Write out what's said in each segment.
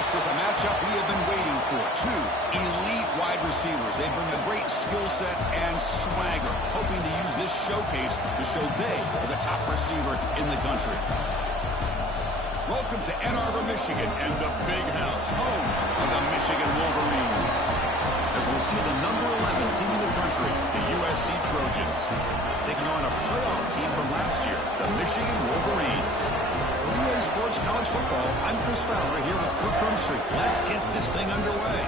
This is a matchup we have been waiting for. Two elite wide receivers. They bring a great skill set and swagger, hoping to use this showcase to show they are the top receiver in the country. Welcome to Ann Arbor, Michigan, and the Big House, home of the Michigan Wolverines. As we'll see the number 11 team in the country, the USC Trojans, taking on a playoff team from last year, the Michigan Wolverines. For EA Sports College Football, I'm Chris Fowler here with Kirk Crumbstreet. Let's get this thing underway.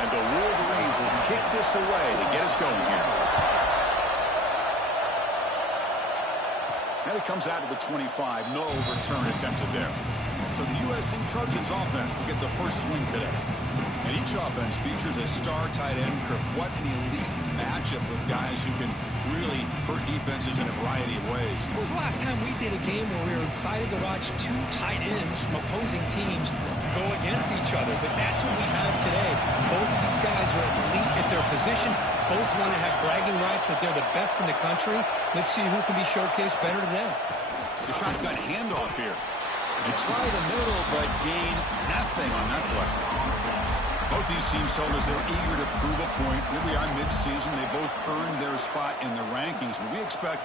And the Wolverines will kick this away to get us going here. And it comes out of the 25. No return attempted there. So the USC Trojans offense will get the first swing today. And each offense features a star tight end. Kirk, what an elite matchup of guys who can really hurt defenses in a variety of ways. When was the last time we did a game where we were excited to watch two tight ends from opposing teams go against each other? But that's what we have today. Both of these guys are elite at their position. Both want to have bragging rights that they're the best in the country. Let's see who can be showcased better today. The shotgun handoff here. They try the middle, but gain nothing on that play. Both these teams told us they're eager to prove a point. Here we are mid-season. They both earned their spot in the rankings, but we expect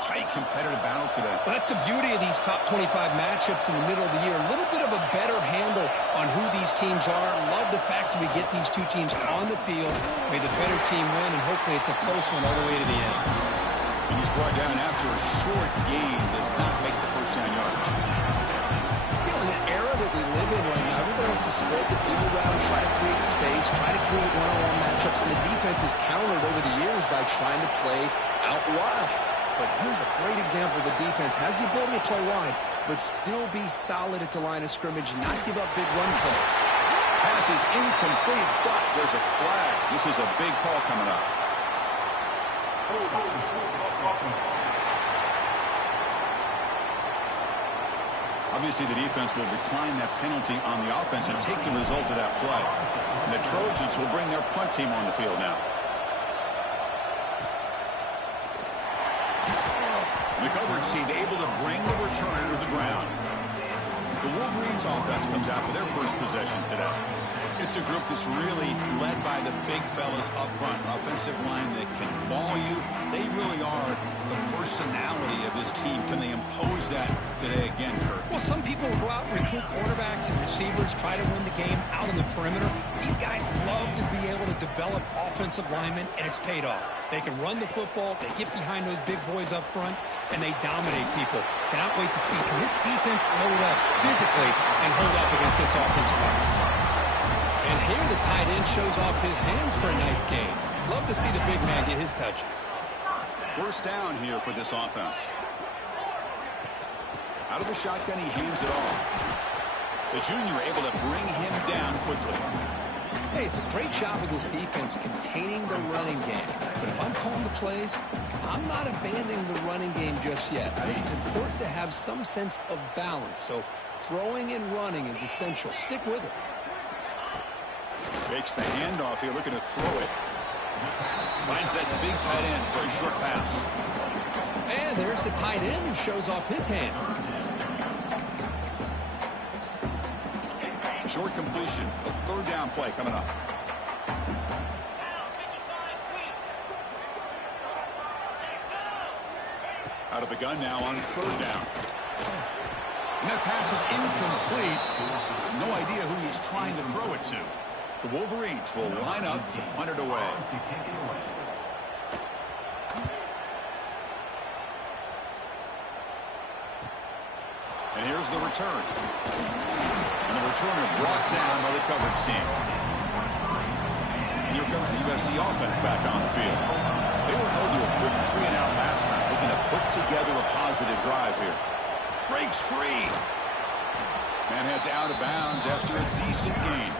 tight competitive battle today. Well, that's the beauty of these top 25 matchups in the middle of the year. A little bit of a better handle on who these teams are. Love the fact that we get these two teams on the field. May the better team win, and hopefully it's a close one all the way to the end. And he's brought down after a short gain. Does not make the first 10 yards. In the era that we live in right now, everybody wants to spread the field around, try to create space, try to create one-on-one matchups, and the defense is countered over the years by trying to play out wide. But here's a great example. The defense has the ability to play wide, but still be solid at the line of scrimmage, not give up big run plays. Pass is incomplete, but there's a flag. This is a big call coming up. Obviously, the defense will decline that penalty on the offense and take the result of that play. And the Trojans will bring their punt team on the field now. The coverage team able to bring the returner to the ground. The Wolverines offense comes out for their first possession today. It's a group that's really led by the big fellas up front. Offensive line that can ball you. They really are the personality of this team. Can they impose that today again, Kirk? Well, some people will go out and recruit quarterbacks and receivers, try to win the game out on the perimeter. These guys love to be able to develop offensive linemen, and it's paid off. They can run the football, they get behind those big boys up front, and they dominate people. Cannot wait to see, can this defense load up physically and hold up against this offensive line? And here the tight end shows off his hands for a nice game. Love to see the big man get his touches. First down here for this offense. Out of the shotgun, he hands it off. The junior able to bring him down quickly. Hey, it's a great job of this defense containing the running game. But if I'm calling the plays, I'm not abandoning the running game just yet. I think it's important to have some sense of balance. So throwing and running is essential. Stick with it. Takes the handoff here, looking to throw it. Finds that big tight end for a short pass. And there's the tight end who shows off his hands. Short completion, a third down play coming up. Out of the gun now on third down. And that pass is incomplete. No idea who he's trying to throw it to. The Wolverines will line up to punt it away. And here's the return. And the returner brought down by the coverage team. And here comes the USC offense back on the field. They were held to a quick 3-and-out last time, looking to put together a positive drive here. Breaks free. Man heads out of bounds after a decent gain.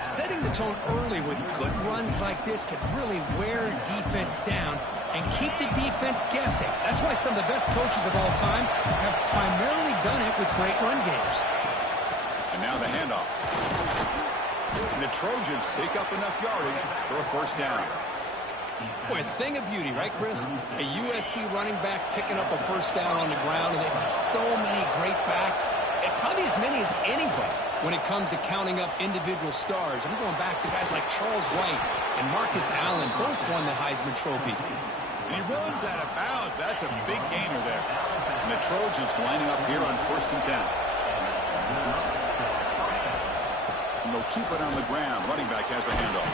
Setting the tone early with good runs like this can really wear defense down and keep the defense guessing. That's why some of the best coaches of all time have primarily done it with great run games. And now the handoff. And the Trojans pick up enough yardage for a first down. Boy, a thing of beauty, right, Chris? A USC running back picking up a first down on the ground, and they've got so many great backs, and probably as many as anybody when it comes to counting up individual stars. I'm going back to guys like Charles White and Marcus Allen, both won the Heisman Trophy. And he runs out of bounds. That's a big gainer there. And the Trojans lining up here on 1st and 10. And they'll keep it on the ground. Running back has the handoff.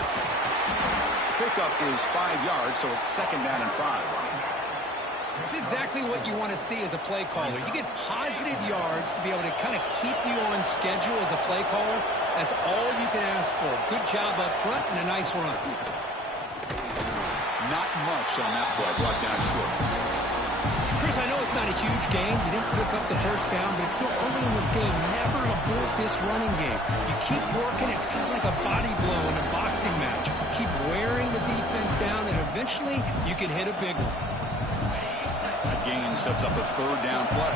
Pickup is 5 yards, so it's 2nd down and 5. It's exactly what you want to see as a play caller. You get positive yards to be able to kind of keep you on schedule as a play caller. That's all you can ask for. Good job up front and a nice run. Not much on that play. Brought down short. Chris, I know it's not a huge game. You didn't pick up the first down, but it's still early in this game. Never abort this running game. You keep working. It's kind of like a body blow in a boxing match. Keep wearing the defense down, and eventually you can hit a big one. That gain sets up a 3rd down play.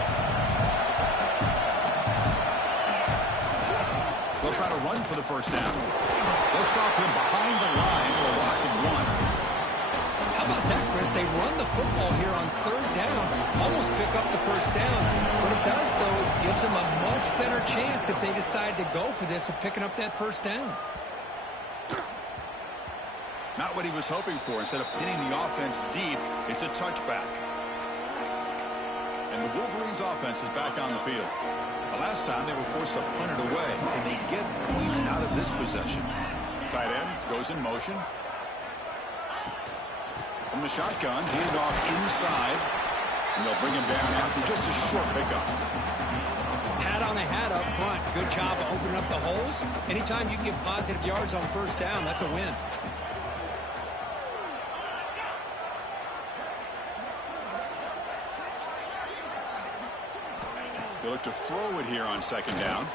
They'll try to run for the first down. They'll stop him behind the line for a loss of 1. How about that, Chris? They run the football here on 3rd down, almost pick up the first down. What it does, though, is gives them a much better chance if they decide to go for this of picking up that first down. Not what he was hoping for. Instead of pinning the offense deep, it's a touchback. And the Wolverines' offense is back on the field. The last time they were forced to punt it away, and they get points out of this possession. Tight end goes in motion. From the shotgun, hand off inside. And they'll bring him down after just a short pickup. Hat on a hat up front. Good job of opening up the holes. Anytime you can get positive yards on first down, that's a win. They look to throw it here on 2nd down.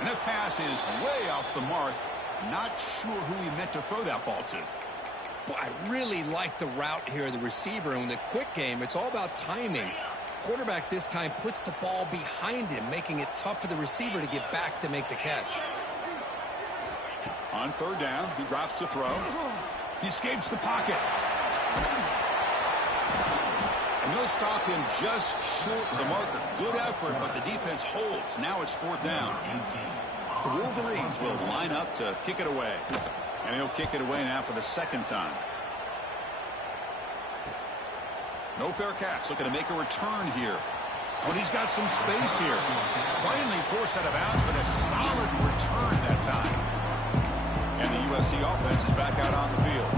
And that pass is way off the mark. Not sure who he meant to throw that ball to. Boy, I really like the route here, the receiver. And in the quick game, it's all about timing. Quarterback this time puts the ball behind him, making it tough for the receiver to get back to make the catch. On 3rd down, he drops to throw. He escapes the pocket. And they'll stop him just short of the marker. Good effort, but the defense holds. Now it's 4th down. The Wolverines will line up to kick it away. And he'll kick it away now for the 2nd time. No fair catch. Looking to make a return here. But he's got some space here. Finally forced out of bounds, but a solid return that time. And the USC offense is back out on the field.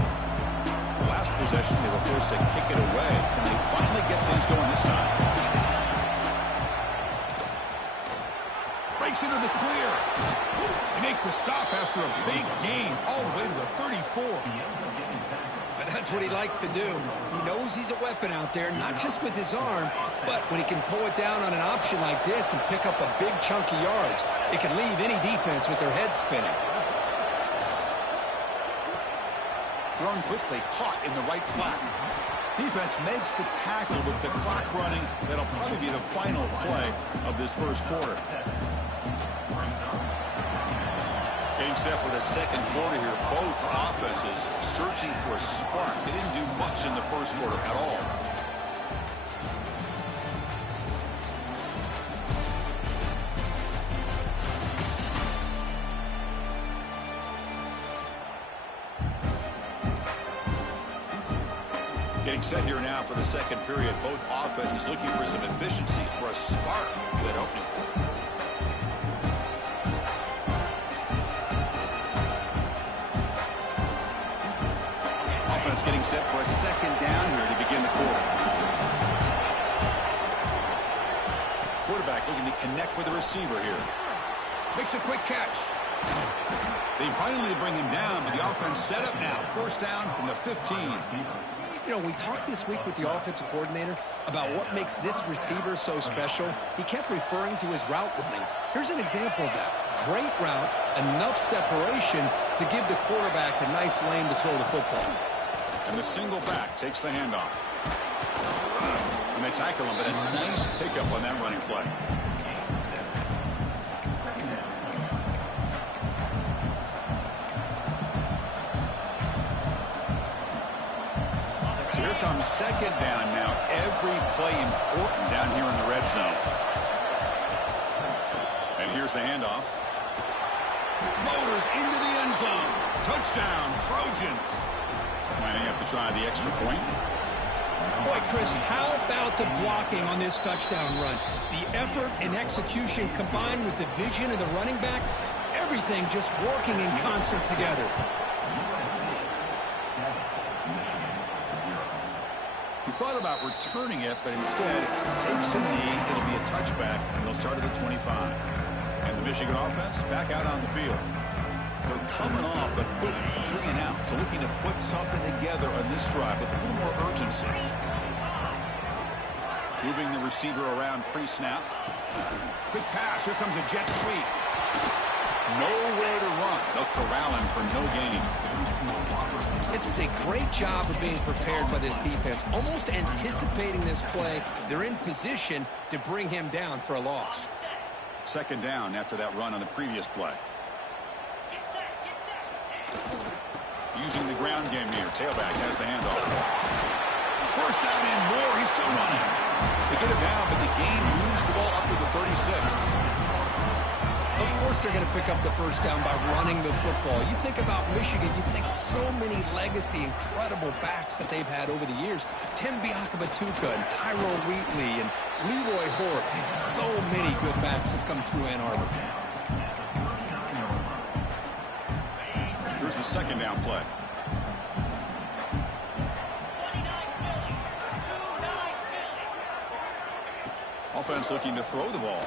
Last possession, they were forced to kick it away, and they finally get things going this time. Breaks into the clear. They make the stop after a big gain all the way to the 34. And that's what he likes to do. He knows he's a weapon out there, not just with his arm, but when he can pull it down on an option like this and pick up a big chunk of yards, it can leave any defense with their head spinning. Thrown quickly, caught in the right flat. Defense makes the tackle with the clock running. That'll probably be the final play of this first quarter. Getting set for the 2nd quarter here. Both offenses searching for a spark. They didn't do much in the first quarter at all. Getting set here now for the 2nd period. Both offenses looking for some efficiency, for a spark for that opening quarter. Offense getting set for a 2nd down here to begin the quarter. Quarterback looking to connect with the receiver here. Makes a quick catch. They finally bring him down, but the offense set up now. First down from the 15. You know, we talked this week with the offensive coordinator about what makes this receiver so special. He kept referring to his route running. Here's an example of that. Great route, enough separation to give the quarterback a nice lane to throw the football. And the single back takes the handoff. And they tackle him, but a nice pickup on that running play. second down now. Every play important down here in the red zone. And here's the handoff. Motors into the end zone. Touchdown, Trojans. Might have to try the extra point. Boy, Chris, how about the blocking on this touchdown run? The effort and execution combined with the vision of the running back, everything just working in concert together. He thought about returning it, but instead takes a knee. It'll be a touchback, and they'll start at the 25. And the Michigan offense back out on the field. They're coming off a quick 3 and out, so looking to put something together on this drive with a little more urgency. Moving the receiver around pre-snap. Quick pass. Here comes a jet sweep. Nowhere to run. They'll corral him for no gain. This is a great job of being prepared by this defense, almost anticipating this play. They're in position to bring him down for a loss. Second down after that run on the previous play. Using the ground game here. Tailback has the handoff. First down and more. He's still running. They get it down, but the gain moves the ball up to the 36. Of course they're going to pick up the first down by running the football. You think about Michigan, you think so many legacy, incredible backs that they've had over the years. Tim Biakabatuka and Tyrone Wheatley and Leroy Hort. And so many good backs have come through Ann Arbor. Here's the second down play. Offense looking to throw the ball.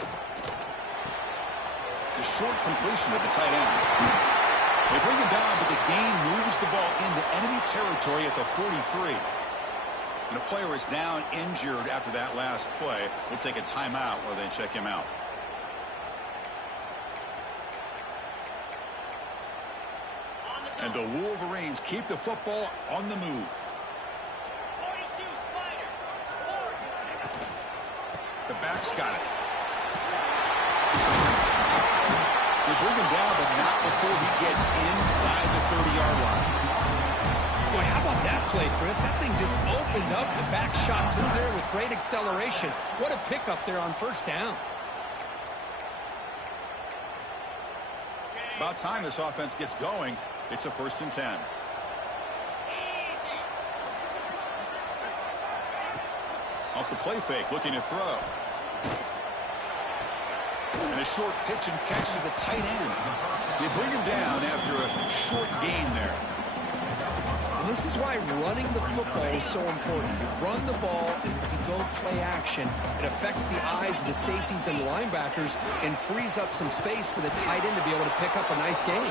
The short completion of the tight end. They bring him down, but the gain moves the ball into enemy territory at the 43. And a player is down injured after that last play. We'll take a timeout while they check him out. And the Wolverines keep the football on the move. The back's got it. They bring him down, but not before he gets inside the 30-yard line. Boy, how about that play, Chris? That thing just opened up. The back shot through there with great acceleration. What a pickup there on first down. About time this offense gets going. It's a 1st and 10. Off the play fake, looking to throw. And a short pitch and catch to the tight end. They bring him down after a short gain there. Well, this is why running the football is so important. You run the ball, and if you go play action, it affects the eyes of the safeties and the linebackers and frees up some space for the tight end to be able to pick up a nice gain.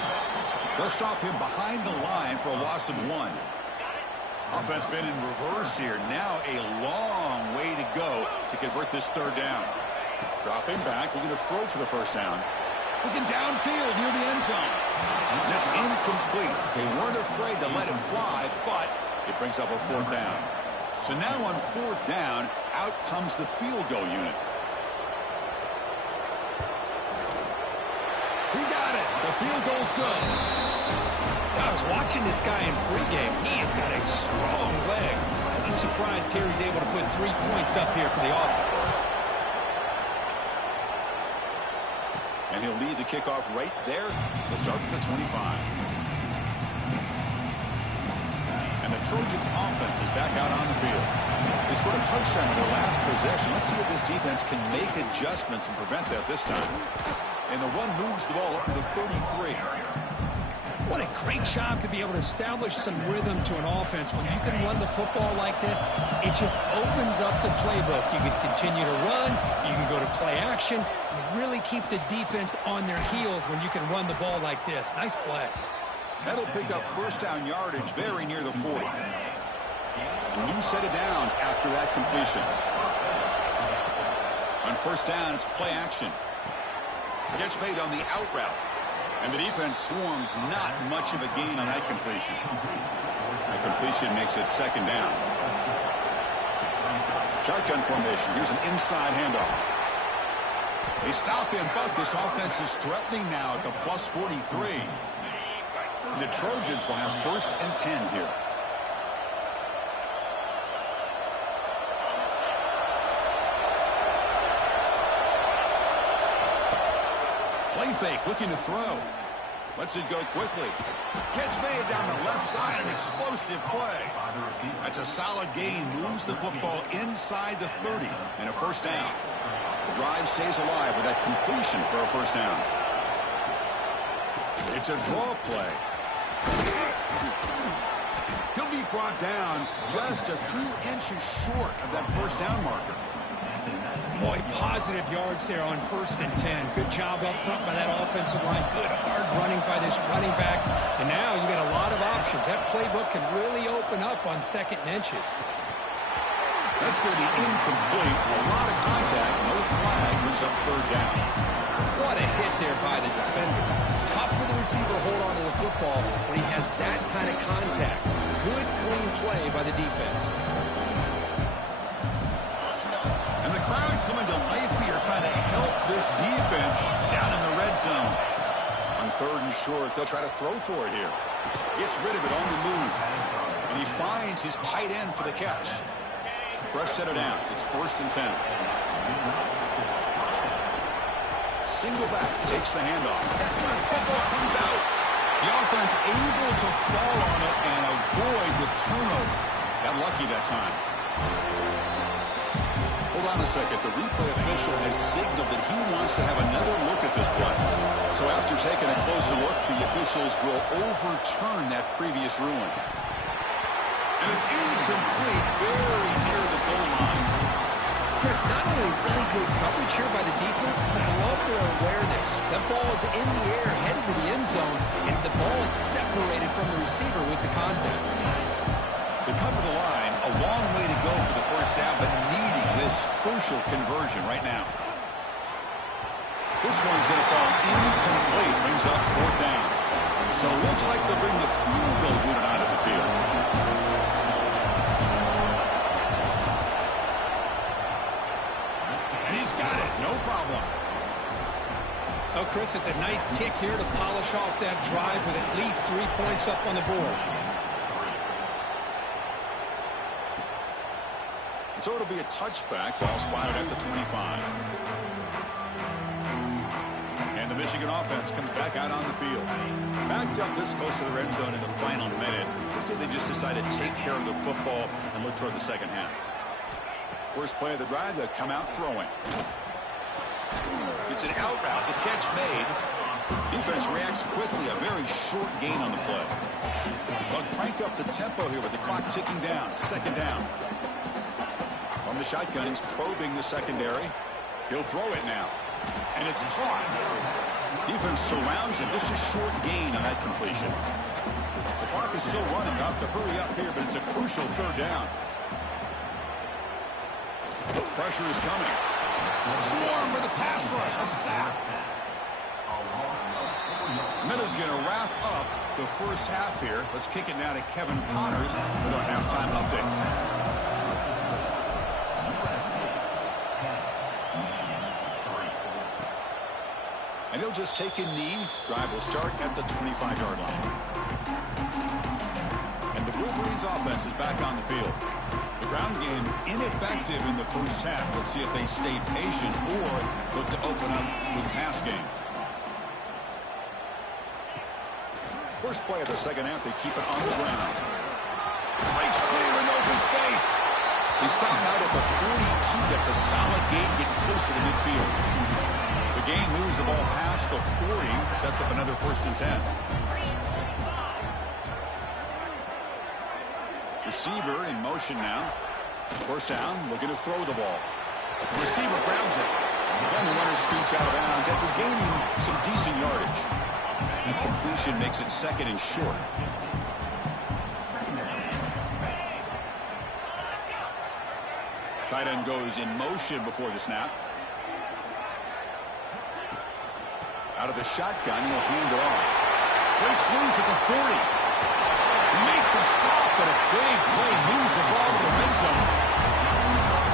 They'll stop him behind the line for a loss of 1. Offense been in reverse here. Now a long way to go to convert this third down. Dropping back, looking to throw for the first down. Looking downfield near the end zone. And that's incomplete. They weren't afraid to let it fly, but it brings up a 4th down. So now on 4th down, out comes the field goal unit. He got it. The field goal's good. I was watching this guy in pregame. He has got a strong leg. I'm surprised here he's able to put 3 points up here for the offense. And he'll lead the kickoff right there. They'll start from the 25. And the Trojans offense is back out on the field. They scored a touchdown in their last possession. Let's see if this defense can make adjustments and prevent that this time. And the run moves the ball up to the 33. What a great job to be able to establish some rhythm to an offense. When you can run the football like this, it just opens up the playbook. You can continue to run. You can go to play action. You really keep the defense on their heels when you can run the ball like this. Nice play. That'll pick up first down yardage very near the 40. A new set of downs after that completion. On first down, it's play action. Catch made on the out route. And the defense swarms, not much of a gain on that completion. That completion makes it second down. Shotgun formation. Here's an inside handoff. They stop him, but this offense is threatening now at the plus 43. The Trojans will have 1st and 10 here. fake, looking to throw. Lets it go quickly. Catch made down the left side, an explosive play. That's a solid gain, moves the football inside the 30, and a first down. The drive stays alive with that completion for a first down. It's a draw play. He'll be brought down just a few inches short of that first down marker. Boy, positive yards there on 1st and 10. Good job up front by that offensive line. Good hard running by this running back. And now you got a lot of options. That playbook can really open up on 2nd and inches. That's going to be incomplete. A lot of contact. No flag. Brings up 3rd down. What a hit there by the defender. Tough for the receiver to hold on to the football when he has that kind of contact. Good, clean play by the defense. And the crowd coming to life here, trying to help this defense down in the red zone. On 3rd and short, they'll try to throw for it here. Gets rid of it on the move. And he finds his tight end for the catch. Fresh set of downs. It's 1st and 10. Single back, takes the handoff. Football comes out. The offense able to fall on it and avoid the turnover. Got lucky that time. Hold on a second. The replay official has signaled that he wants to have another look at this play. So after taking a closer look, the officials will overturn that previous ruling. And it's incomplete, very near the goal line. Chris, not only really good coverage here by the defense, but I love their awareness. That ball is in the air, headed to the end zone, and the ball is separated from the receiver with the contact. They cover the line, a long way to go for the first down, but needing this crucial conversion right now. This one's going to fall incomplete, brings up 4th down. So it looks like they'll bring the field goal unit out of the field. And he's got it, no problem. Oh, Chris, it's a nice kick here to polish off that drive with at least 3 points up on the board. So it'll be a touchback, ball spotted at the 25. And the Michigan offense comes back out on the field. Backed up this close to the red zone in the final minute. They say they just decided to take care of the football and look toward the second half. First play of the drive, they'll come out throwing. It's an out route, the catch made. Defense reacts quickly, a very short gain on the play. They'll crank up the tempo here with the clock ticking down. 2nd down. From the shotgun, he's probing the secondary. He'll throw it now. And it's caught. Defense surrounds him. Just a short gain on that completion. The clock is still running up to hurry up here, but it's a crucial 3rd down. Pressure is coming. Swarm with a pass rush. A sack. Miller's going to wrap up the first half here. Let's kick it now to Kevin Connors with our halftime update. And he'll just take a knee. Drive will start at the 25-yard line. And the Wolverines offense is back on the field. The ground game ineffective in the first half. Let's see if they stay patient or look to open up with a pass game. First play of the second half, they keep it on the ground. Breaks clear in open space. They stop out at the 42. That's a solid gain, getting closer to midfield. The game moves the ball past the 40, sets up another 1st and 10. Receiver in motion now. First down, looking to throw the ball. The receiver grabs it. And the runner scoots out of bounds after gaining some decent yardage. And completion makes it 2nd and short. Tight end goes in motion before the snap. Out of the shotgun, he'll hand it off. Breaks loose at the 40. Make the stop, but a big play moves the ball to the red zone.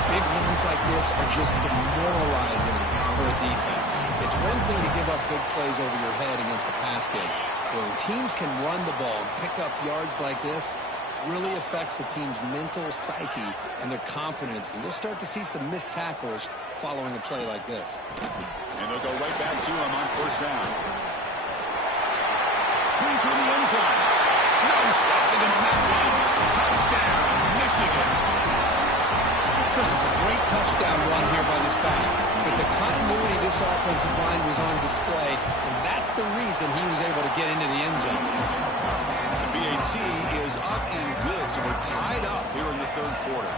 Big runs like this are just demoralizing for a defense. It's one thing to give up big plays over your head against the pass game. When teams can run the ball and pick up yards like this, really affects the team's mental psyche and their confidence, and you'll start to see some missed tackles following a play like this. And they'll go right back to him on first down. Into the end zone. No stopping him on that one. Touchdown, Michigan. Chris, it's a great touchdown run here by this back, but the continuity of this offensive line was on display, and that's the reason he was able to get into the end zone. The BAT is up and good, so we're tied up here in the third quarter.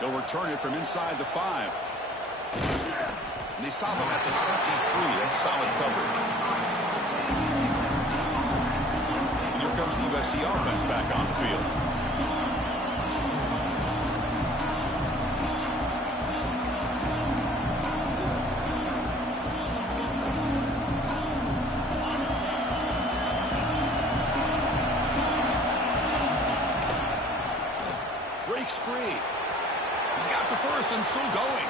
They'll return it from inside the 5. And they stop him at the 23. That's solid coverage. And here comes the USC offense back on the field. Breaks free. He's got the first and still going.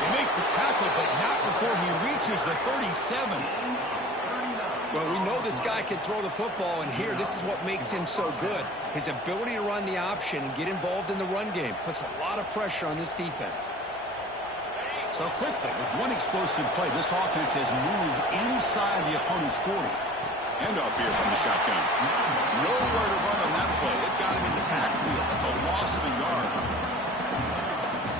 They make the tackle, but not before he reaches the 37. Well, we know this guy can throw the football, and here, this is what makes him so good. His ability to run the option and get involved in the run game puts a lot of pressure on this defense. So quickly, with one explosive play, this offense has moved inside the opponent's 40. Handoff here from the shotgun. Nowhere to run on that play. They've got him in the backfield. That's a loss of a yard.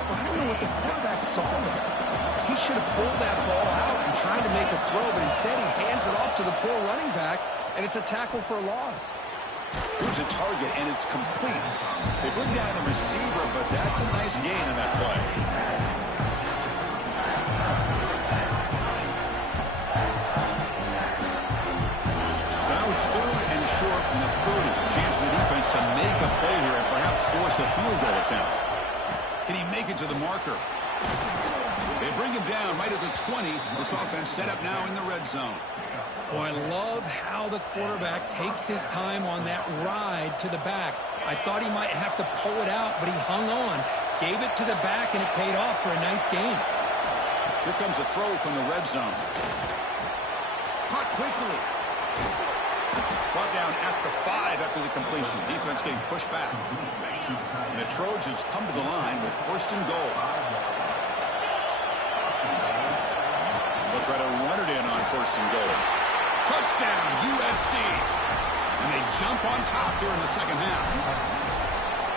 Well, I don't know what the quarterback saw there. He should have pulled that ball out and tried to make a throw, but instead he hands it off to the poor running back, and it's a tackle for a loss. Here's a target, and it's complete. They bring down the receiver, but that's a nice gain on that play. Third and short from the 30. A chance for the defense to make a play here and perhaps force a field goal attempt. Can he make it to the marker? They bring him down right at the 20. This offense set up now in the red zone. Oh, I love how the quarterback takes his time on that ride to the back. I thought he might have to pull it out, but he hung on, gave it to the back, and it paid off for a nice gain. Here comes a throw from the red zone. Caught quickly. Brought down at the 5 after the completion. Defense getting pushed back. And the Trojans come to the line with first and goal. They'll try to run it in on first and goal. Touchdown, USC. And they jump on top here in the second half.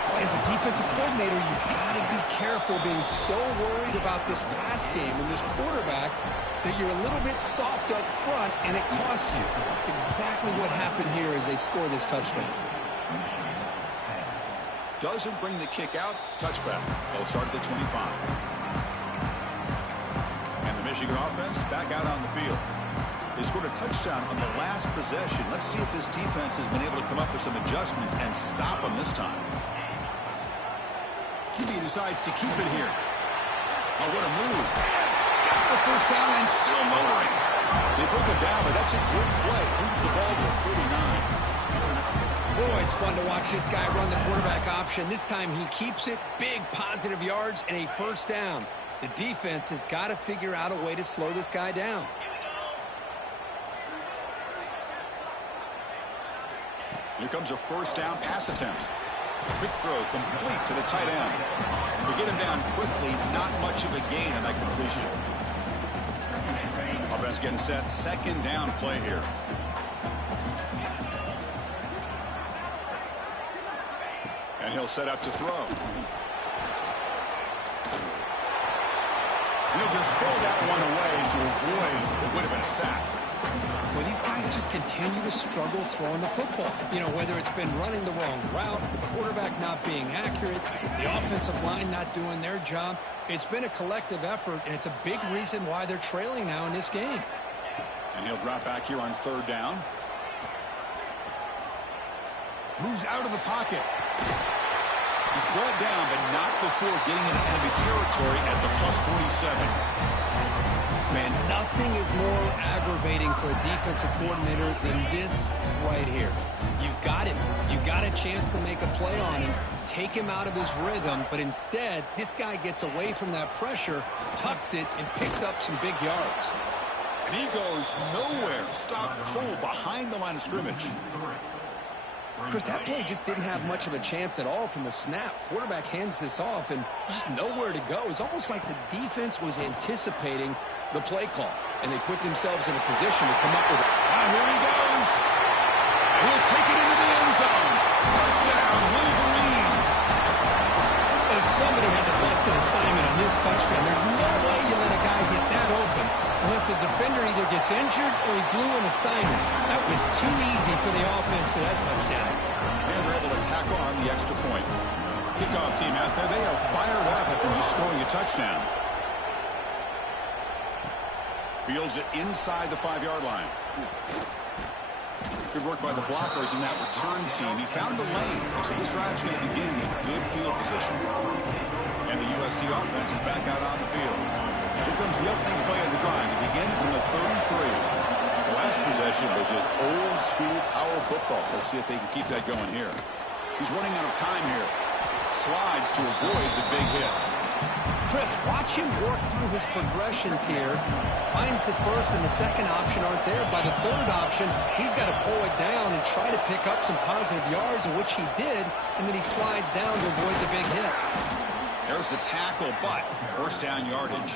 Boy, as a defensive coordinator, you've got to be careful being so worried about this pass game and this quarterback that you're a little bit soft up front, and it costs you. It's exactly what happened here as they score this touchdown. Doesn't bring the kick out. Touchback. They'll start at the 25. And the Michigan offense back out on the field. They scored a touchdown on the last possession. Let's see if this defense has been able to come up with some adjustments and stop them this time. QB decides to keep it here. Oh, what a move. Got the first down and still motoring. They broke it down, but that's a good play. Moves the ball to the 39. Boy, it's fun to watch this guy run the quarterback option. This time he keeps it, big positive yards, and a first down. The defense has got to figure out a way to slow this guy down. Here comes a first down pass attempt. Quick throw complete to the tight end. We get him down quickly, not much of a gain on that completion. Offense getting set, second down play here. And he'll set up to throw. And he'll just throw that one away to avoid what would have been a sack. Well, these guys just continue to struggle throwing the football. You know, whether it's been running the wrong route, the quarterback not being accurate, the offensive line not doing their job. It's been a collective effort, and it's a big reason why they're trailing now in this game. And he'll drop back here on third down. Moves out of the pocket. He's brought down, but not before getting into enemy territory at the plus 47. Man, nothing is more aggravating for a defensive coordinator than this right here. You've got him. You've got a chance to make a play on him, take him out of his rhythm, but instead, this guy gets away from that pressure, tucks it, and picks up some big yards. And he goes nowhere. Stopped cold behind the line of scrimmage. Chris, that play just didn't have much of a chance at all from the snap. Quarterback hands this off and just nowhere to go. It's almost like the defense was anticipating the play call, and they put themselves in a position to come up with it. Here he goes. He'll take it into the end zone. Touchdown, Wolverines. If somebody had the best assignment on this touchdown, there's no way you let a guy get that open unless the defender either gets injured or he blew an assignment. That was too easy for the offense for that touchdown. And they're able to tackle on the extra point. Kickoff team out there, they are fired up after just scoring a touchdown. Fields it inside the 5-yard line. Good work by the blockers in that return team. He found a lane, so this drive's going to begin with good field position. And the USC offense is back out on the field. Here comes the opening play of the drive to begin from the 33. The last possession was just old-school power football. Let's see if they can keep that going here. He's running out of time here. Slides to avoid the big hit. Chris, watch him work through his progressions here. Finds the first and the second option aren't there. By the third option, he's got to pull it down and try to pick up some positive yards, of which he did, and then he slides down to avoid the big hit. There's the tackle, but first down yardage.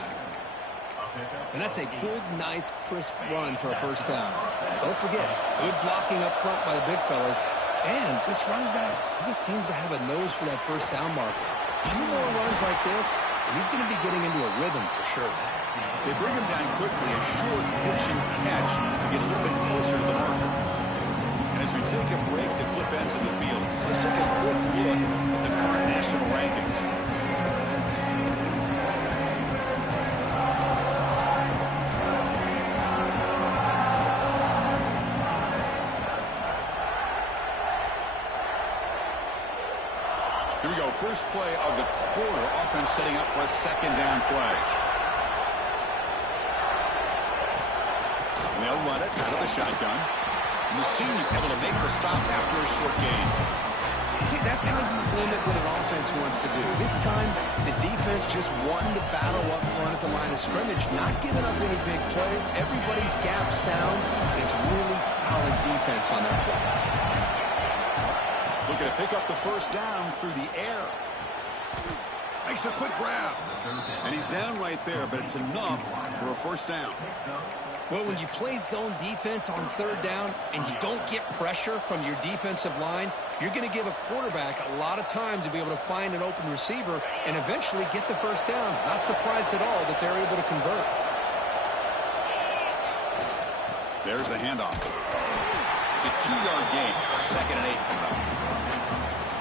And that's a good, nice, crisp run for a first down. Don't forget, good blocking up front by the big fellas. And this running back, he just seems to have a nose for that first down marker. A few more runs like this, and he's going to be getting into a rhythm for sure. They bring him down quickly, a short pitch and catch to get a little bit closer to the marker. And as we take a break to flip ends of the field, let's take a quick look at the current national rankings. Here we go, first play of the quarter. Offense setting up for a second down play. They'll run it out of the shotgun. And the senior able to make the stop after a short gain. See, that's how you limit what an offense wants to do. This time, the defense just won the battle up front at the line of scrimmage, not giving up any big plays. Everybody's gap sound. It's really solid defense on that play. Looking to pick up the first down through the air. Makes a quick grab. And he's down right there, but it's enough for a first down. Well, when you play zone defense on third down and you don't get pressure from your defensive line, you're going to give a quarterback a lot of time to be able to find an open receiver and eventually get the first down. Not surprised at all that they're able to convert. There's the handoff. It's a 2-yard gain. Second and 8 coming up.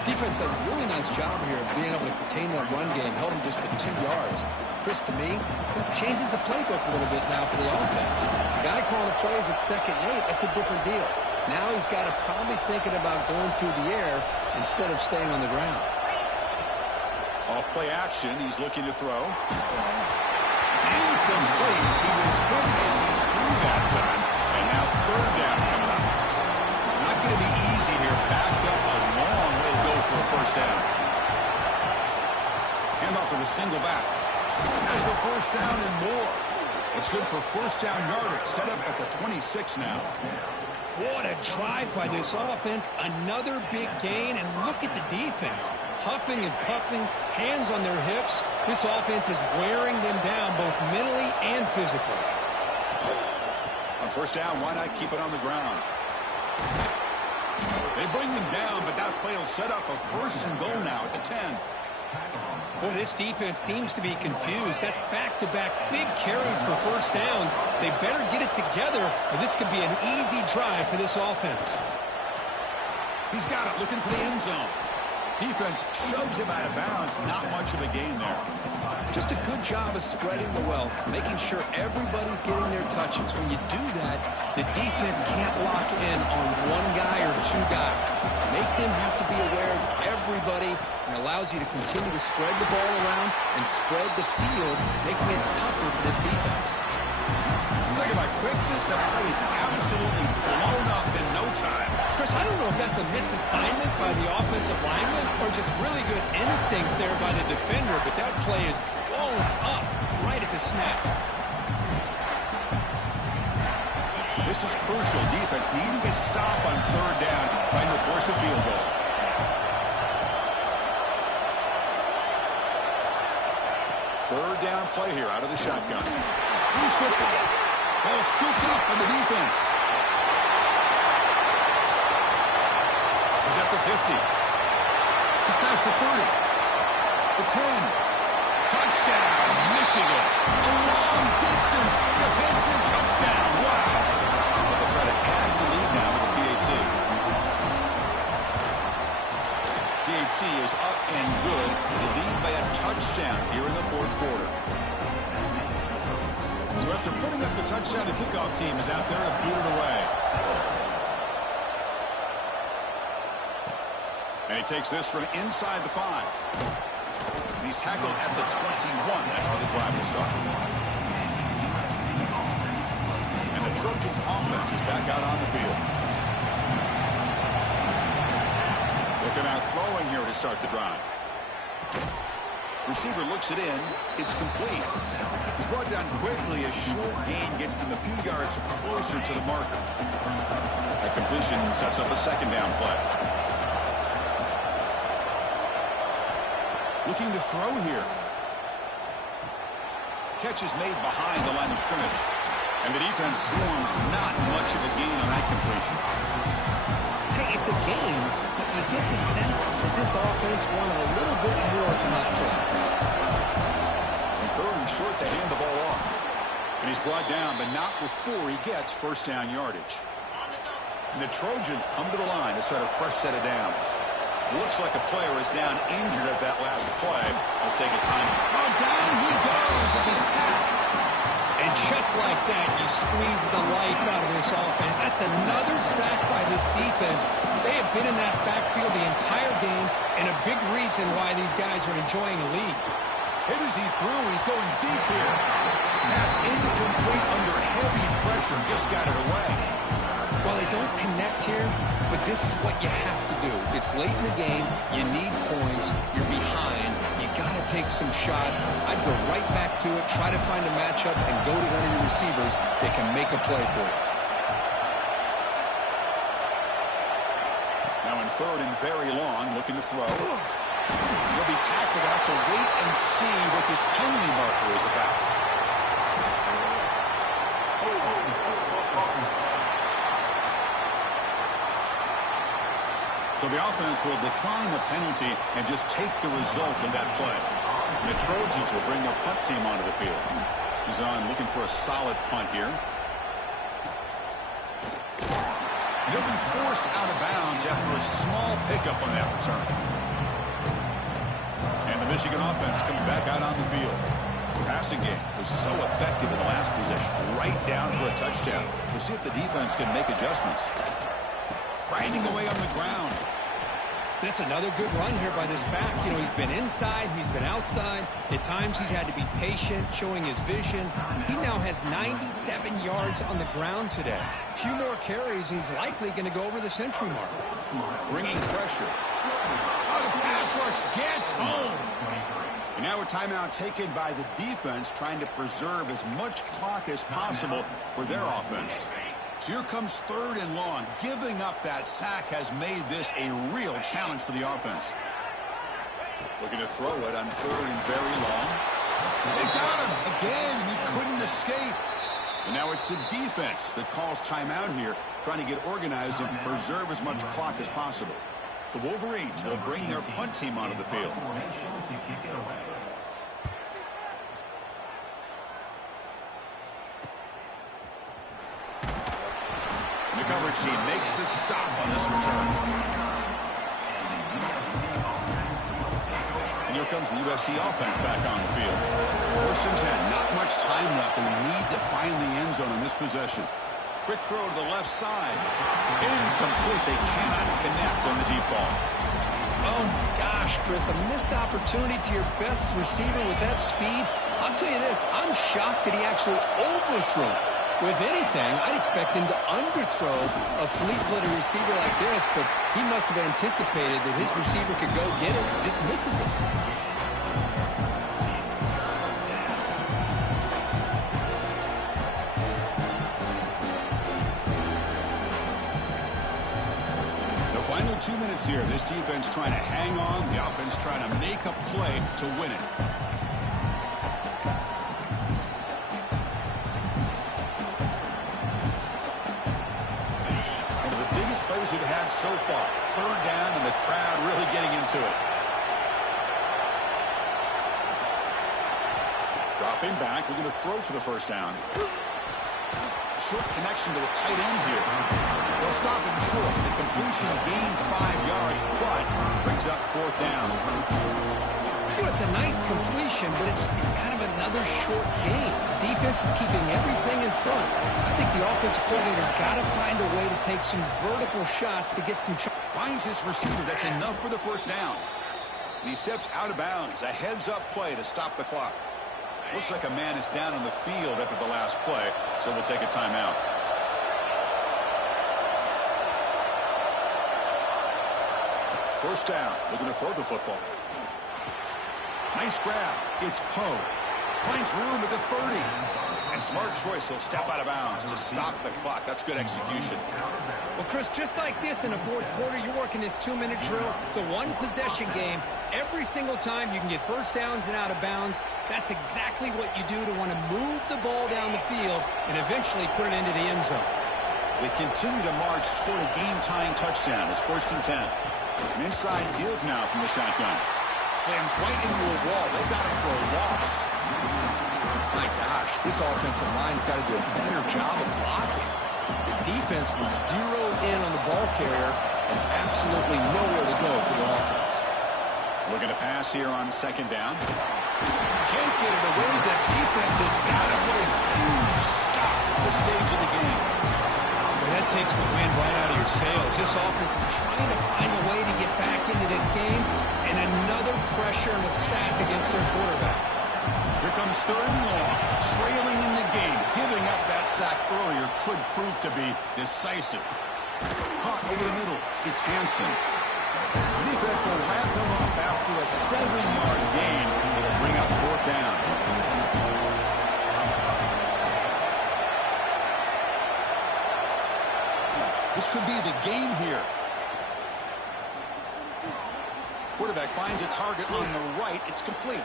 Defense does a really nice job here of being able to contain that run game, held him just for 2 yards. Chris, to me, this changes the playbook a little bit now for the offense. The guy calling the plays at second and 8, that's a different deal. Now he's got to probably thinking about going through the air instead of staying on the ground. Off play action, he's looking to throw. It's incomplete. He was good missing through that time. And now third down coming up. Not going to be easy here. Backed up a long way to go for a first down. Handoff to the single back. Has the first down and more. It's good for first down yardage. Set up at the 26 now. What a drive by this offense. Another big gain, and look at the defense. Huffing and puffing, hands on their hips. This offense is wearing them down both mentally and physically. On first down, why not keep it on the ground? They bring them down, but that play will set up a first and goal now at the 10. Boy, this defense seems to be confused. That's back-to-back big carries for first downs. They better get it together, or this could be an easy drive for this offense. He's got it, looking for the end zone. Defense shoves him out of bounds. Not much of a gain there. Just a good job of spreading the wealth, making sure everybody's getting their touches. When you do that, the defense can't lock in on one guy or two guys. Make them have to be aware of everybody, and allows you to continue to spread the ball around and spread the field, making it tougher for this defense. Talking about quickness, that play is absolutely blown up in no time. Chris, I don't know if that's a misassignment by the offensive lineman or just really good instincts there by the defender, but that play is blown up right at the snap. This is crucial. Defense needing a stop on third down, trying to force a field goal. Third down play here out of the shotgun. Loose football. Ball scooped up on the defense. He's at the 50. He's past the 30. The 10. Touchdown, Michigan. A long distance defensive touchdown. Wow. They'll try to add the lead now with the PAT. PAT is up and good. They lead by a touchdown here in the fourth quarter. So after putting up the touchdown, the kickoff team is out there to boot it away. And he takes this from inside the 5. And he's tackled at the 21. That's where the drive will start. And the Trojans offense is back out on the field. Looking out throwing here to start the drive. Receiver looks it in. It's complete. He's brought down quickly. A short gain gets them a few yards closer to the marker. That completion sets up a second down play. Looking to throw here. Catch is made behind the line of scrimmage. And the defense swarms not much of a gain on that completion. Hey, it's a game, but you get the sense that this offense wanted a little bit more from that play. And third and short, they hand the ball off. And he's brought down, but not before he gets first down yardage. And the Trojans come to the line to start a fresh set of downs. Looks like a player is down injured at that last play. We'll take a time. Oh, down he goes. It's a sack. And just like that, you squeeze the life out of this offense. That's another sack by this defense. They have been in that backfield the entire game, and a big reason why these guys are enjoying a lead. Hit as he threw. He's going deep here. Pass incomplete under heavy pressure. Just got it away. Well, they don't connect here, but this is what you have to do. It's late in the game. You need points. You're behind. You got to take some shots. I'd go right back to it, try to find a matchup, and go to one of your receivers that can make a play for you. Now in third and very long, looking to throw. He'll be tackled. Have to wait and see what this penalty marker is about. So the offense will decline the penalty and just take the result of that play. And the Trojans will bring their punt team onto the field. He's on looking for a solid punt here. And he'll be forced out of bounds after a small pickup on that return. And the Michigan offense comes back out on the field. The passing game was so effective in the last possession, right down for a touchdown. We'll see if the defense can make adjustments. Grinding away on the ground. That's another good run here by this back. You know, he's been inside, he's been outside. At times he's had to be patient, showing his vision. He now has 97 yards on the ground today. A few more carries, and he's likely going to go over the century mark. Bringing pressure. Oh, the pass rush gets home. And now a timeout taken by the defense, trying to preserve as much clock as possible for their offense. So here comes third and long. Giving up that sack has made this a real challenge for the offense. Looking to throw it on third and very long. They got him again. He couldn't escape. And now it's the defense that calls timeout here, trying to get organized and preserve as much clock as possible. The Wolverines will bring their punt team onto the field. The coverage team makes the stop on this return. And here comes the USC offense back on the field. First and 10, not much time left, and we need to find the end zone on this possession. Quick throw to the left side. Incomplete. They cannot connect on the deep ball. Oh, my gosh, Chris, a missed opportunity to your best receiver with that speed. I'll tell you this, I'm shocked that he actually overthrew it. If anything, I'd expect him to underthrow a fleet-footed receiver like this, but he must have anticipated that his receiver could go get it and just misses it. sides here. This defense trying to hang on. The offense trying to make a play to win it. One of the biggest plays we've had so far. Third down and the crowd really getting into it. Dropping back, looking to throw for the first down. Short connection to the tight end here. They'll stop him short. The completion gained 5 yards, but brings up fourth down. You know, it's a nice completion, but it's kind of another short game. The defense is keeping everything in front. I think the offensive coordinator's got to find a way to take some vertical shots to get some... Finds his receiver. That's enough for the first down. And he steps out of bounds. A heads-up play to stop the clock. Looks like a man is down on the field after the last play, so we'll take a timeout. First down, looking to throw the football. Nice grab. It's Poe. Finds room at the 30. And smart choice, he'll step out of bounds to stop the clock. That's good execution. Well, Chris, just like this in the fourth quarter, you're working this 2-minute drill. It's a one-possession game. Every single time you can get first downs and out of bounds. That's exactly what you do to want to move the ball down the field and eventually put it into the end zone. They continue to march toward a game-tying touchdown. It's 1st and 10. An inside give now from the shotgun. Slams right into a wall. They got him for a loss. My gosh, this offensive line's got to do a better job of blocking. The defense was zeroed in on the ball carrier and absolutely nowhere to go for the offense. Looking to pass here on second down. Can't get it away. The defense has got him with a huge stop at the stage of the game. Well, that takes the wind right out of your sails. This offense is trying to find a way to get back into this game, and another pressure and a sack against their quarterback. Here comes third and long, trailing in the game. Giving up that sack earlier could prove to be decisive. Caught over the middle. It's Hansen. The defense will wrap them up after a 7-yard gain. It'll bring up fourth down. This could be the game here. Quarterback finds a target on the right. It's complete.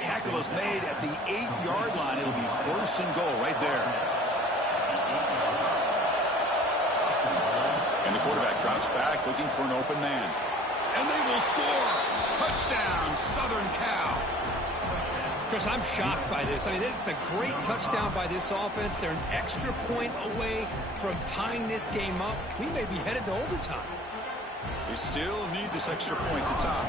Tackle is made at the 8-yard line. It'll be 1st and goal right there. And the quarterback drops back looking for an open man. And they will score. Touchdown, Southern Cal. Chris, I'm shocked by this. I mean, this is a great touchdown by this offense. They're an extra point away from tying this game up. We may be headed to overtime. They still need this extra point to top.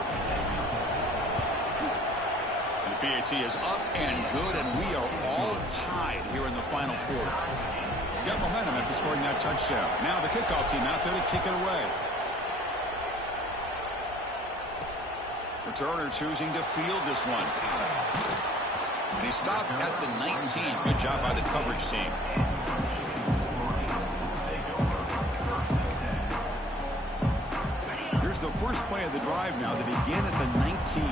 And the PAT is up and good, and we are all tied here in the final quarter. Got momentum after scoring that touchdown. Now the kickoff team out there to kick it away. Returner choosing to field this one. And he stopped at the 19. Good job by the coverage team. Here's the first play of the drive now. They begin at the 19.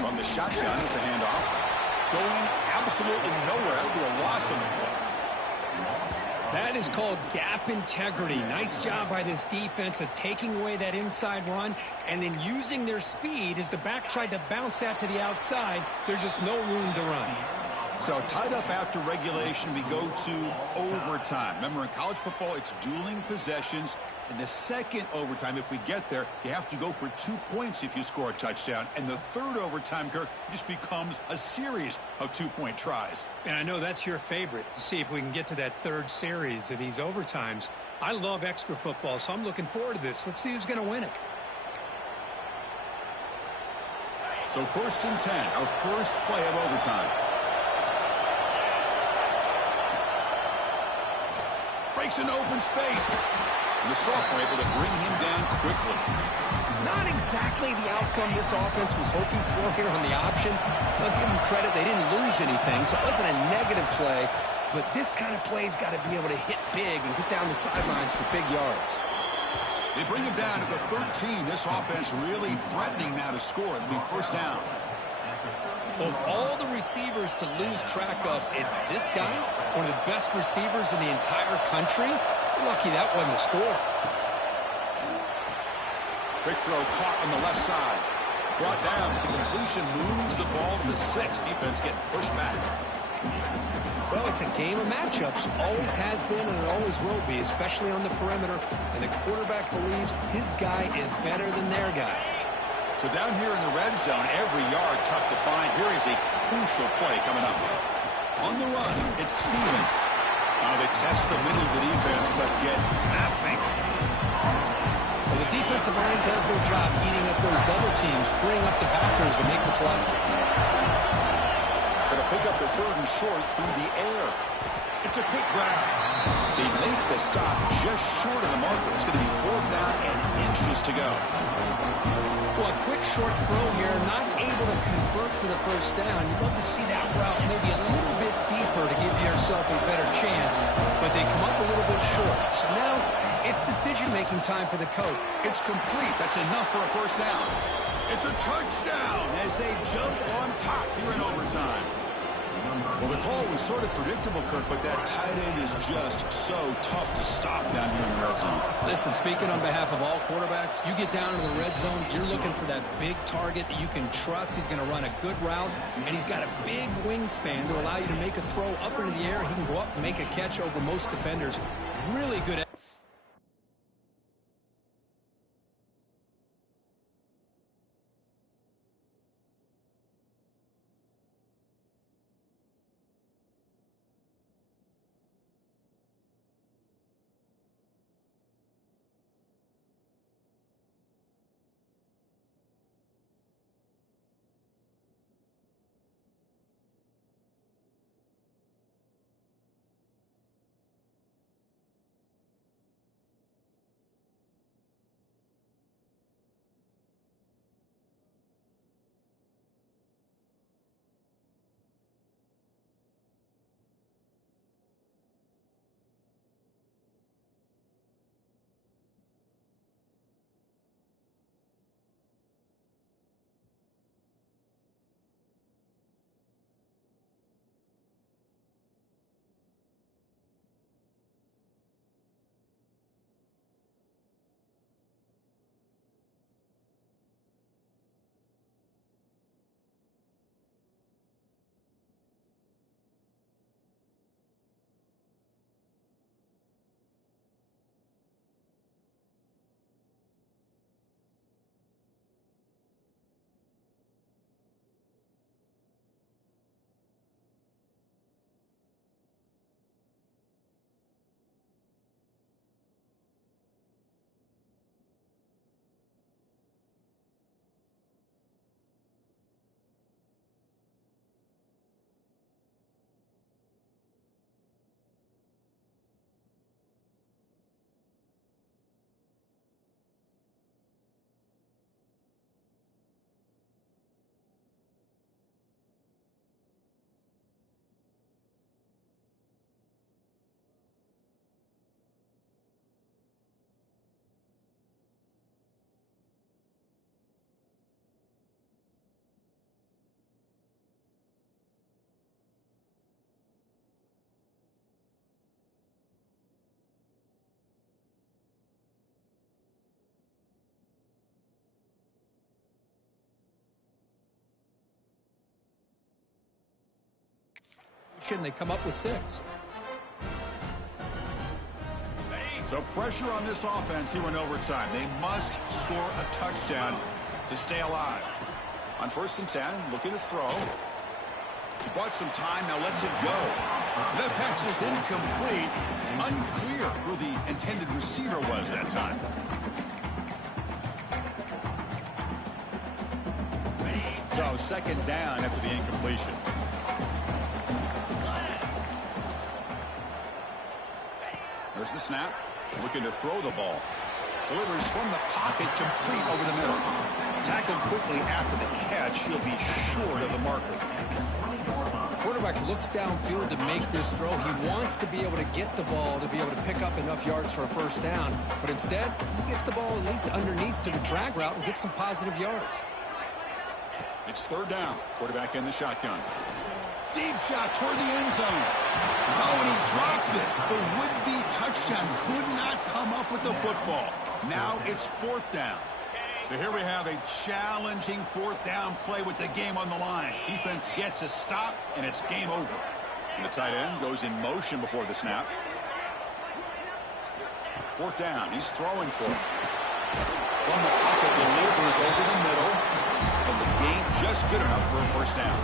From the shotgun, it's a handoff. Going absolutely nowhere. That would be a loss on the play. That is called gap integrity. Nice job by this defense of taking away that inside run and then using their speed as the back tried to bounce that to the outside. There's just no room to run. So tied up after regulation, we go to overtime. Remember, in college football, it's dueling possessions. In the second overtime, if we get there, you have to go for 2 points if you score a touchdown. And the third overtime, Kirk, just becomes a series of 2-point tries. And I know that's your favorite, to see if we can get to that third series of these overtimes. I love extra football, so I'm looking forward to this. Let's see who's going to win it. So 1st and 10, our first play of overtime. Breaks into open space. And the sophomore able to bring him down quickly. Not exactly the outcome this offense was hoping for here on the option. I'll give them credit. They didn't lose anything, so it wasn't a negative play. But this kind of play's got to be able to hit big and get down the sidelines for big yards. They bring him down to the 13. This offense really threatening now to score. It'll be first down. Of all the receivers to lose track of, it's this guy, one of the best receivers in the entire country. Lucky that wasn't a score. Quick throw caught on the left side. Brought down. The completion moves the ball to the 6. Defense getting pushed back. Well, it's a game of matchups. Always has been and it always will be, especially on the perimeter. And the quarterback believes his guy is better than their guy. So down here in the red zone, every yard tough to find. Here is a crucial play coming up. On the run, it's Stevens. They test the middle of the defense, but get nothing. Well, the defensive line does their job eating up those double teams, freeing up the backers to make the play. Going to pick up the 3rd and short through the air. It's a quick grab. They make the stop just short of the marker. It's going to be 4th down and inches to go. Well, a quick short throw here, not able to convert for the first down. You'd love to see that route maybe a little bit deeper to give yourself a better chance, but they come up a little bit short. So now it's decision-making time for the coach. It's complete. That's enough for a first down. It's a touchdown as they jump on top here in overtime. Well, the call was sort of predictable, Kirk, but that tight end is just so tough to stop down here in the red zone. Listen, speaking on behalf of all quarterbacks, you get down to the red zone, you're looking for that big target that you can trust. He's going to run a good route, and he's got a big wingspan to allow you to make a throw up into the air. He can go up and make a catch over most defenders. Really good. They come up with 6. So pressure on this offense here in overtime. They must score a touchdown to stay alive. On 1st and 10, looking to throw. He bought some time, now lets it go. The pass is incomplete. Unclear who the intended receiver was that time. So 2nd down after the incompletion. There's the snap. Looking to throw the ball. Delivers from the pocket, complete over the middle. Tackled quickly after the catch. He'll be short of the marker. Quarterback looks downfield to make this throw. He wants to be able to get the ball to be able to pick up enough yards for a first down. But instead, he gets the ball at least underneath to the drag route and gets some positive yards. It's 3rd down. Quarterback in the shotgun. Deep shot toward the end zone. Oh, and he dropped it. The would-be touchdown could not come up with the football. Now it's 4th down. So here we have a challenging 4th down play with the game on the line. Defense gets a stop, and it's game over. And the tight end goes in motion before the snap. 4th down. He's throwing for it. From the pocket, delivers over the middle. And the gain just good enough for a 1st down.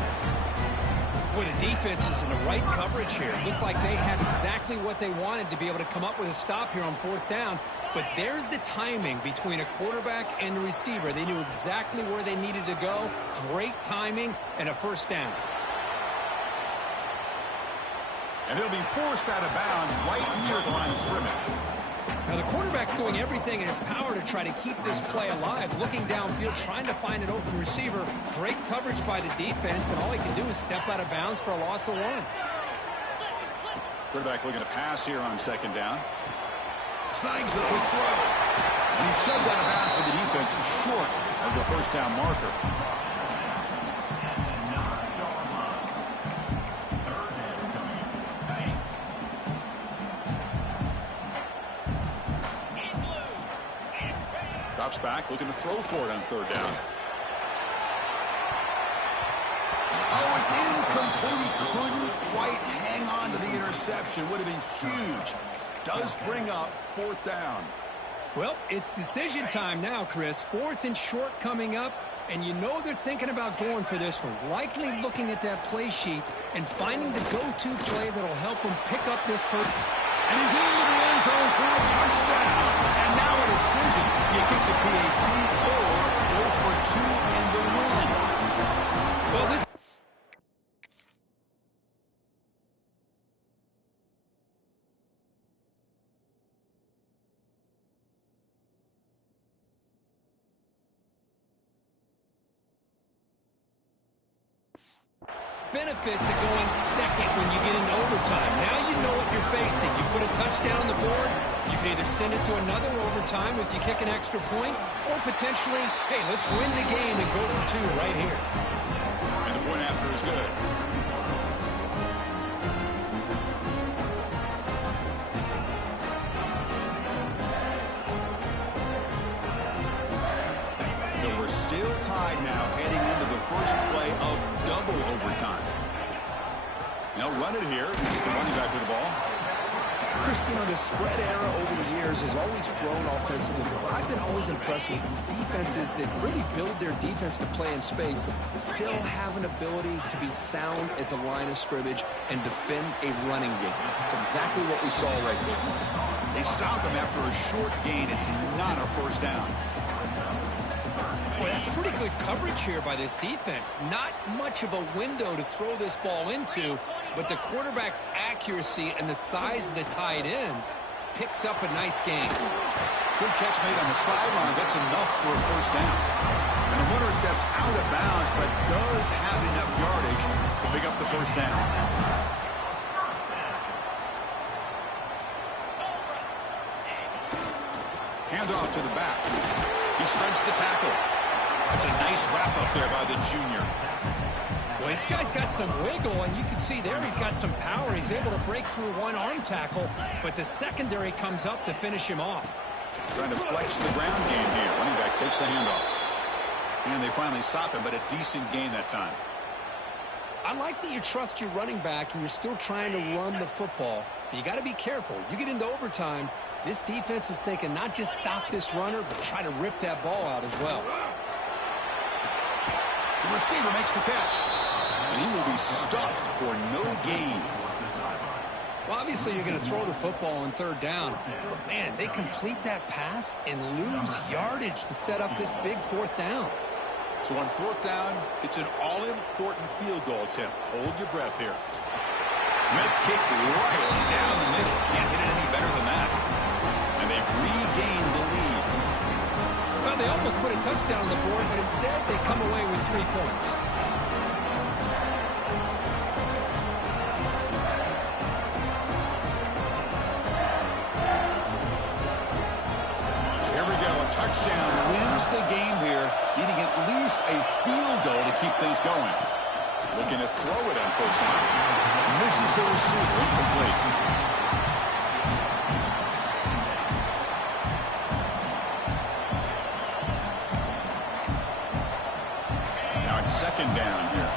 Boy, the defense is in the right coverage here. It looked like they had exactly what they wanted to be able to come up with a stop here on 4th down. But there's the timing between a quarterback and the receiver. They knew exactly where they needed to go. Great timing and a 1st down. And he'll be forced out of bounds right near the line of scrimmage. Now, the quarterback's doing everything in his power to try to keep this play alive, looking downfield, trying to find an open receiver. Great coverage by the defense, and all he can do is step out of bounds for a loss of 1. Quarterback looking to pass here on 2nd down. Snags the quick throw. And he's shoved out of bounds by the defense short of the 1st down marker. Drops back, looking to throw for it on 3rd down. Oh, it's incomplete. He couldn't quite hang on to the interception. Would have been huge. Does bring up 4th down. Well, it's decision time now, Chris. 4th and short coming up, and you know they're thinking about going for this one. Likely looking at that play sheet and finding the go-to play that'll help them pick up this 1st. And he's into the end zone for a touchdown. And now a decision. You kick the PAT or go for 2 in the win. Well, this benefits of going second when you get into overtime. Now you know what you're facing. You put a touchdown on the board, you can either send it to another overtime if you kick an extra point, or potentially, hey, let's win the game and go for 2 right here. And the point after is good. So we're still tied now heading into the first play of double overtime. They'll run it here. It's the running back with the ball. Chris, you know, the spread era over the years has always grown offensively. I've been always impressed with defenses that really build their defense to play in space, still have an ability to be sound at the line of scrimmage and defend a running game. It's exactly what we saw right there. They stop him after a short gain. It's not a 1st down. Boy, that's pretty good coverage here by this defense. Not much of a window to throw this ball into, but the quarterback's accuracy and the size of the tight end picks up a nice gain. Good catch made on the sideline. That's enough for a 1st down. And the runner steps out of bounds, but does have enough yardage to pick up the 1st down. Handoff to the back. He shreds the tackle. That's a nice wrap-up there by the junior. Well, this guy's got some wiggle, and you can see there he's got some power. He's able to break through one arm tackle, but the secondary comes up to finish him off. Trying to flex the ground game here. Running back takes the handoff. And they finally stop him, but a decent gain that time. I like that you trust your running back and you're still trying to run the football, but you got to be careful. You get into overtime, this defense is thinking not just stop this runner, but try to rip that ball out as well. The receiver makes the catch, and he will be stuffed for no gain. Well, obviously, you're going to throw the football on 3rd down. But, man, they complete that pass and lose yardage to set up this big 4th down. So on 4th down, it's an all-important field goal attempt. Hold your breath here. Red kick right down the middle. Can't hit it any better than that. And they've regained the lead. Well, they almost put a touchdown on the board, but instead they come away with 3 points. So here we go. A touchdown wins the game here, needing at least a field goal to keep things going. Looking to throw it on first down. Misses the receiver, incomplete. Now it's second down here.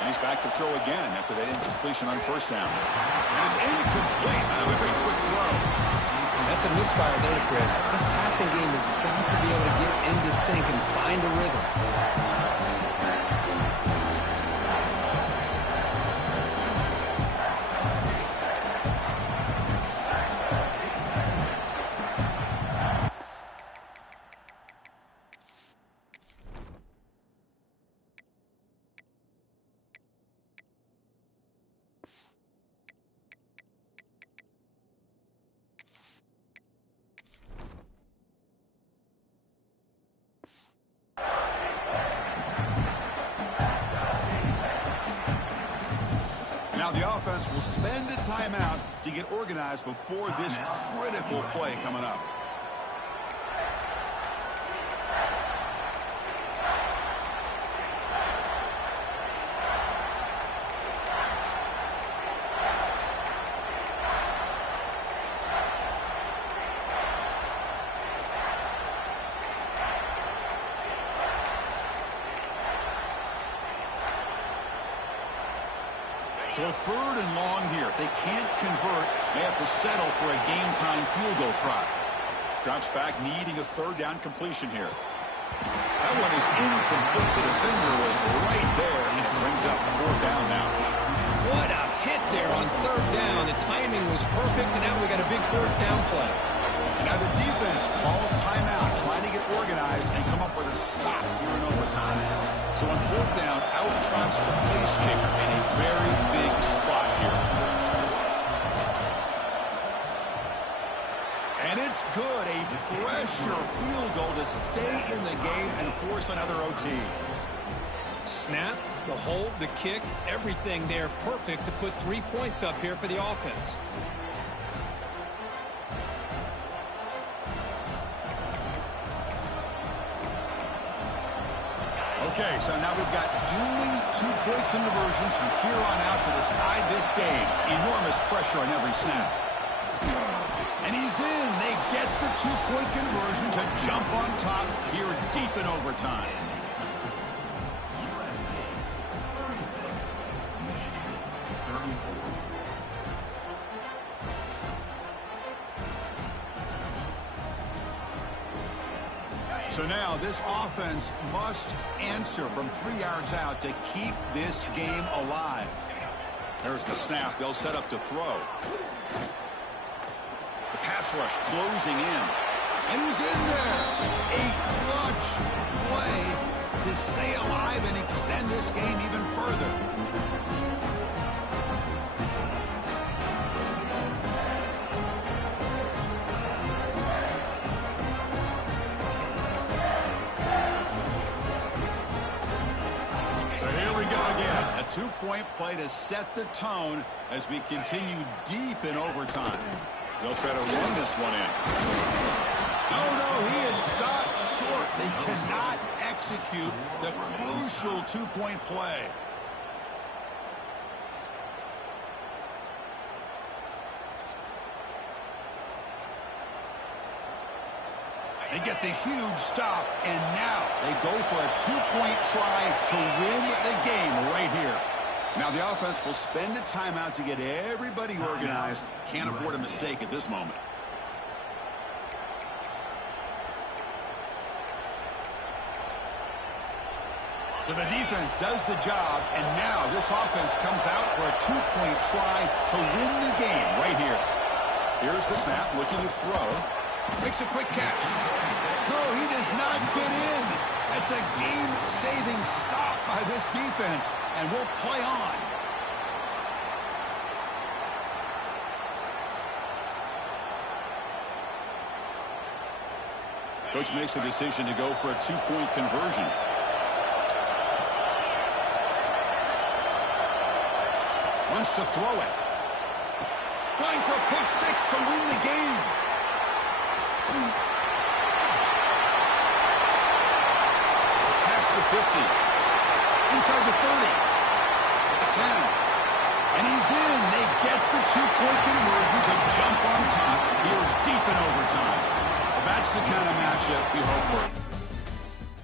And he's back to throw again after that incompletion on first down. And it's incomplete. Not a very quick throw. That's a misfire there, Chris. This passing game has got to be able to get into sync and find a rhythm. Now the offense will spend a timeout to get organized before this critical play coming up. So a third and long here. If they can't convert, they have to settle for a game-time field goal try. Drops back, needing a third down completion here. That one is incomplete. The defender was right there, and it brings up fourth down now. What a hit there on third down. The timing was perfect, and now we got a big fourth down play. Now the defense calls timeout, trying to get organized and come up with a stop here in overtime. So on fourth down, out trots the place kicker in a very big spot here. And it's good. A pressure field goal to stay in the game and force another OT. Snap, the hold, the kick, everything there perfect to put 3 points up here for the offense. Okay, so now we've got dueling two-point conversions from here on out to decide this game. Enormous pressure on every snap. And he's in. They get the two-point conversion to jump on top here deep in overtime. So now this offense must answer from 3 yards out to keep this game alive. There's the snap. They'll set up to throw. The pass rush closing in. And he's in there. A clutch play to stay alive and extend this game even further. Two-point play to set the tone as we continue deep in overtime. They'll try to run this one in. No, he is stopped short. They cannot execute the crucial two-point play. They get the huge stop, and now they go for a two-point try to win the game right here. Now the offense will spend a timeout to get everybody organized. Can't afford a mistake at this moment. So the defense does the job, and now this offense comes out for a two-point try to win the game right here. Here's the snap, looking to throw. Makes a quick catch. No, he does not get in. That's a game-saving stop by this defense, and we'll play on. Coach makes the decision to go for a two-point conversion. Wants to throw it. Trying for a pick six to win the game. the 50. Inside the 30. At the 10. And he's in. They get the two-point conversion to jump on top here deep in overtime. Well, that's the kind of matchup we hope for.